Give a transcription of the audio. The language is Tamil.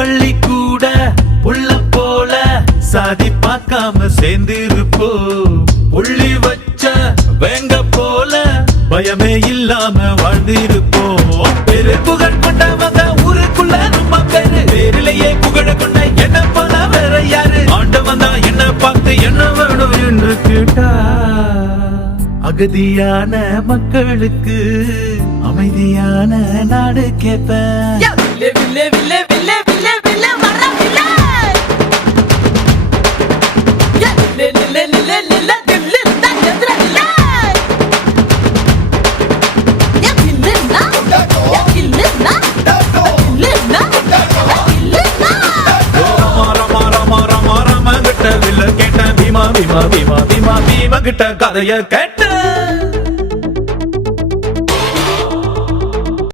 பள்ளி கூட புள்ள போல சாதி பார்க்காம சேர்ந்திருப்போ. புள்ளி வச்ச வேங்க போல பயமே இல்லாம வாழ்ந்திருப்போம் பெரு புகழ் கொண்டவங்க ஊருக்குள்ள நம்ம பேரு. பேரிலேயே புகழ கொண்ட என்ன பல வேற யாரு? ஆண்டவன் தான் என்ன பார்த்து என்ன வேணும் என்று கேட்டா. அகதியான மக்களுக்கு அமைதியான நாடு வில்லே வில்லே வில்லே. கிட்ட கதைய கேட்டு